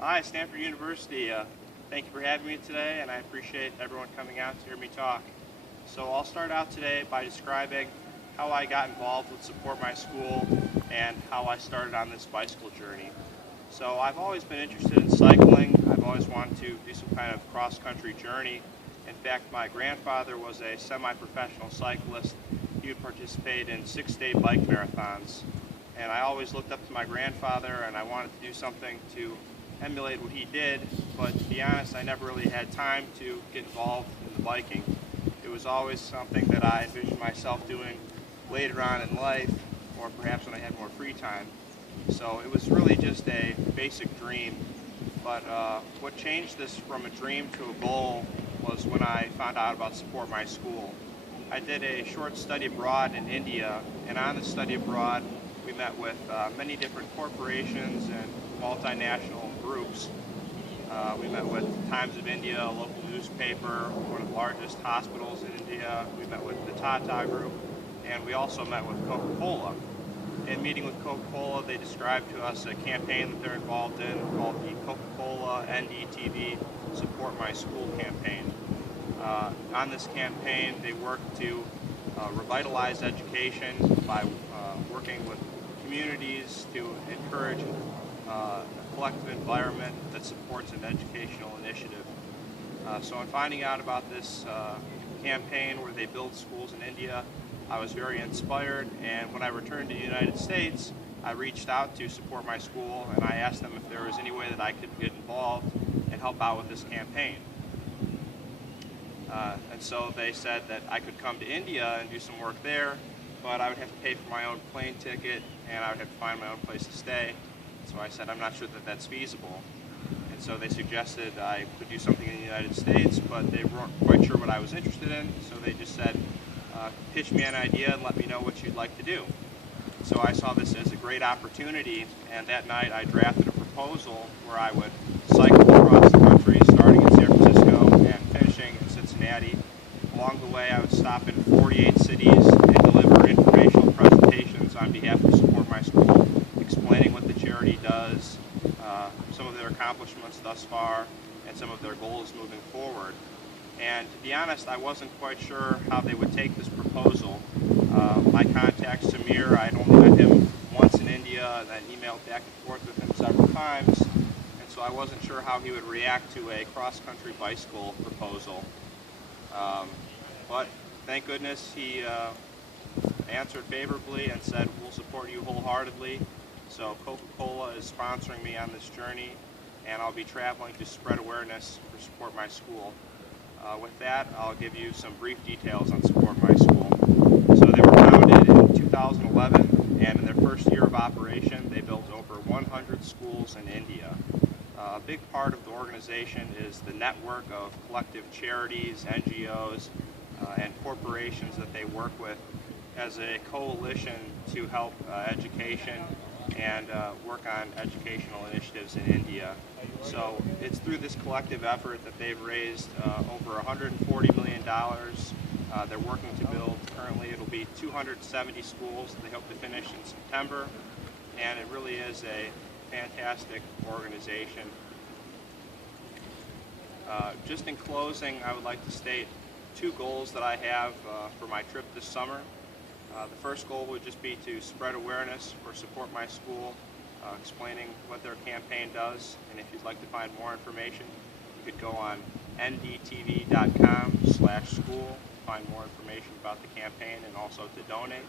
Hi, Stanford University. Thank you for having me today, and I appreciate everyone coming out to hear me talk. So I'll start out today by describing how I got involved with Support My School and how I started on this bicycle journey. So I've always been interested in cycling. I've always wanted to do some kind of cross-country journey. In fact, my grandfather was a semi-professional cyclist. He would participate in 6-day bike marathons. And I always looked up to my grandfather, and I wanted to do something to emulate what he did, but to be honest, I never really had time to get involved in the biking. It was always something that I envisioned myself doing later on in life, or perhaps when I had more free time. So it was really just a basic dream, but what changed this from a dream to a goal was when I found out about Support My School. I did a short study abroad in India, and on the study abroad, we met with many different corporations and multinational groups. We met with Times of India, a local newspaper, one of the largest hospitals in India. We met with the Tata Group, and we also met with Coca-Cola. In meeting with Coca-Cola, they described to us a campaign that they're involved in called the Coca-Cola NDTV Support My School campaign. On this campaign, they work to revitalize education by working with communities to encourage a collective environment that supports an educational initiative. So in finding out about this campaign where they build schools in India, I was very inspired, and when I returned to the United States, I reached out to Support My School and I asked them if there was any way that I could get involved and help out with this campaign. And so they said that I could come to India and do some work there, but I would have to pay for my own plane ticket and I would have to find my own place to stay. So I said, I'm not sure that that's feasible. And so they suggested I could do something in the United States, but they weren't quite sure what I was interested in, so they just said, pitch me an idea and let me know what you'd like to do. So I saw this as a great opportunity, and that night I drafted a proposal where I would cycle across the country, starting in San Francisco and finishing in Cincinnati. Along the way, I would stop in 48 cities and deliver informational presentations on behalf of Support My School, explaining what the charity does, some of their accomplishments thus far, and some of their goals moving forward. And to be honest, I wasn't quite sure how they would take this proposal. My contact, Samir, I'd only met him once in India and then emailed back and forth with him several times, and so I wasn't sure how he would react to a cross-country bicycle proposal. But thank goodness he answered favorably and said, we'll support you wholeheartedly. So Coca-Cola is sponsoring me on this journey, and I'll be traveling to spread awareness for Support My School. With that, I'll give you some brief details on Support My School. So they were founded in 2011, and in their first year of operation, they built over 100 schools in India. A big part of the organization is the network of collective charities, NGOs, and corporations that they work with as a coalition to help education and work on educational initiatives in India. So it's through this collective effort that they've raised over $140 million. They're working to build, currently it'll be 270 schools that they hope to finish in September, and it really is a fantastic organization. Just in closing, I would like to state two goals that I have for my trip this summer. The first goal would just be to spread awareness for Support My School, explaining what their campaign does, and if you'd like to find more information, you could go on ndtv.com/school, find more information about the campaign and also to donate.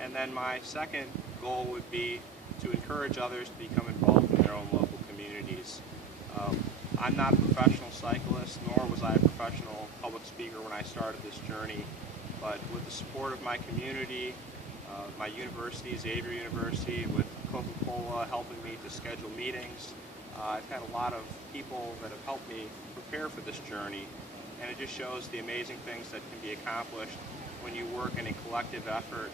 And then my second goal would be to encourage others to become involved in their own local communities. I'm not a professional cyclist, nor was I a professional public speaker when I started this journey. But with the support of my community, my university, Xavier University, with Coca-Cola helping me to schedule meetings, I've had a lot of people that have helped me prepare for this journey, and it just shows the amazing things that can be accomplished when you work in a collective effort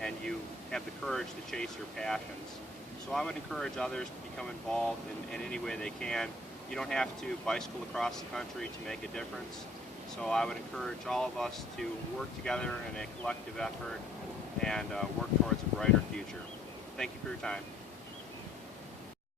and you have the courage to chase your passions. So I would encourage others to become involved in any way they can. You don't have to bicycle across the country to make a difference. So I would encourage all of us to work together in a collective effort and work towards a brighter future. Thank you for your time.